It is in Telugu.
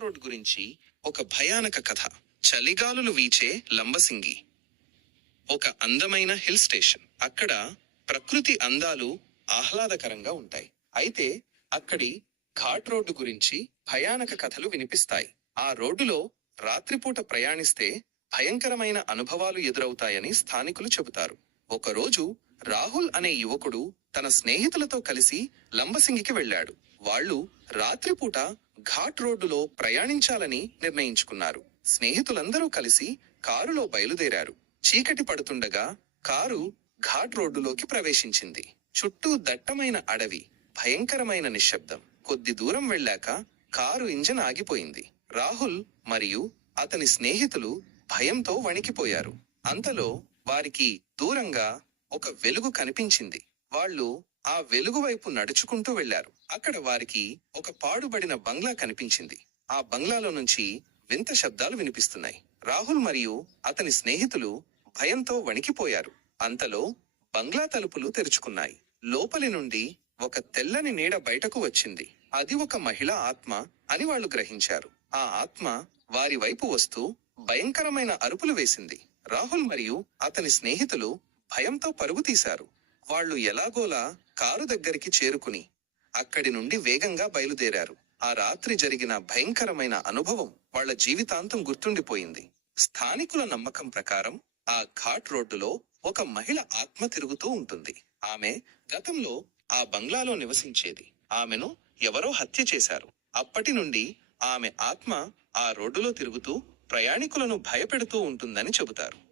రోడ్ గురించి ఒక భయానక కథ. చలిగాలులు వీచే లంబసింగి ఒక అందమైన హిల్ స్టేషన్. అక్కడ ప్రకృతి అందాలు ఆహ్లాదకరంగా ఉంటాయి. అయితే అక్కడి ఘాట్ రోడ్డు గురించి భయానక కథలు వినిపిస్తాయి. ఆ రోడ్డులో రాత్రిపూట ప్రయాణిస్తే భయంకరమైన అనుభవాలు ఎదురవుతాయని స్థానికులు చెబుతారు. ఒకరోజు రాహుల్ అనే యువకుడు తన స్నేహితులతో కలిసి లంబసింగికి వెళ్ళాడు. వాళ్ళు రాత్రిపూట ఘాట్ రోడ్డులో ప్రయాణించాలని నిర్ణయించుకున్నారు. స్నేహితులందరూ కలిసి కారులో బయలుదేరారు. చీకటి పడుతుండగా కారు ఘాట్ రోడ్డులోకి ప్రవేశించింది. చుట్టూ దట్టమైన అడవి, భయంకరమైన నిశ్శబ్దం. కొద్ది దూరం వెళ్ళాక కారు ఇంజన్ ఆగిపోయింది. రాహుల్ మరియు అతని స్నేహితులు భయంతో వణికిపోయారు. అంతలో వారికి దూరంగా ఒక వెలుగు కనిపించింది. వాళ్ళు ఆ వెలుగు వైపు నడుచుకుంటూ వెళ్లారు. అక్కడ వారికి ఒక పాడుబడిన బంగ్లా కనిపించింది. ఆ బంగ్లాలో నుంచి వింత శబ్దాలు వినిపిస్తున్నాయి. రాహుల్ మరియు అతని స్నేహితులు భయంతో వణికిపోయారు. అంతలో బంగ్లా తలుపులు తెరుచుకున్నాయి. లోపలి నుండి ఒక తెల్లని నీడ బయటకు వచ్చింది. అది ఒక మహిళ ఆత్మ అని వాళ్ళు గ్రహించారు. ఆ ఆత్మ వారి వైపు వస్తూ భయంకరమైన అరుపులు వేసింది. రాహుల్ మరియు అతని స్నేహితులు భయంతో పరుగు తీశారు. వాళ్ళు ఎలాగోలా కారు దగ్గరికి చేరుకుని అక్కడి నుండి వేగంగా బయలుదేరారు. ఆ రాత్రి జరిగిన భయంకరమైన అనుభవం వాళ్ళ జీవితాంతం గుర్తుండిపోయింది. స్థానికుల నమ్మకం ప్రకారం ఆ ఘాట్ రోడ్డులో ఒక మహిళ ఆత్మ తిరుగుతూ ఉంటుంది. ఆమె గతంలో ఆ బంగ్లాలో నివసించేది. ఆమెను ఎవరో హత్య చేశారు. అప్పటి నుండి ఆమె ఆత్మ ఆ రోడ్డులో తిరుగుతూ ప్రయాణికులను భయపెడుతూ ఉంటుందని చెబుతారు.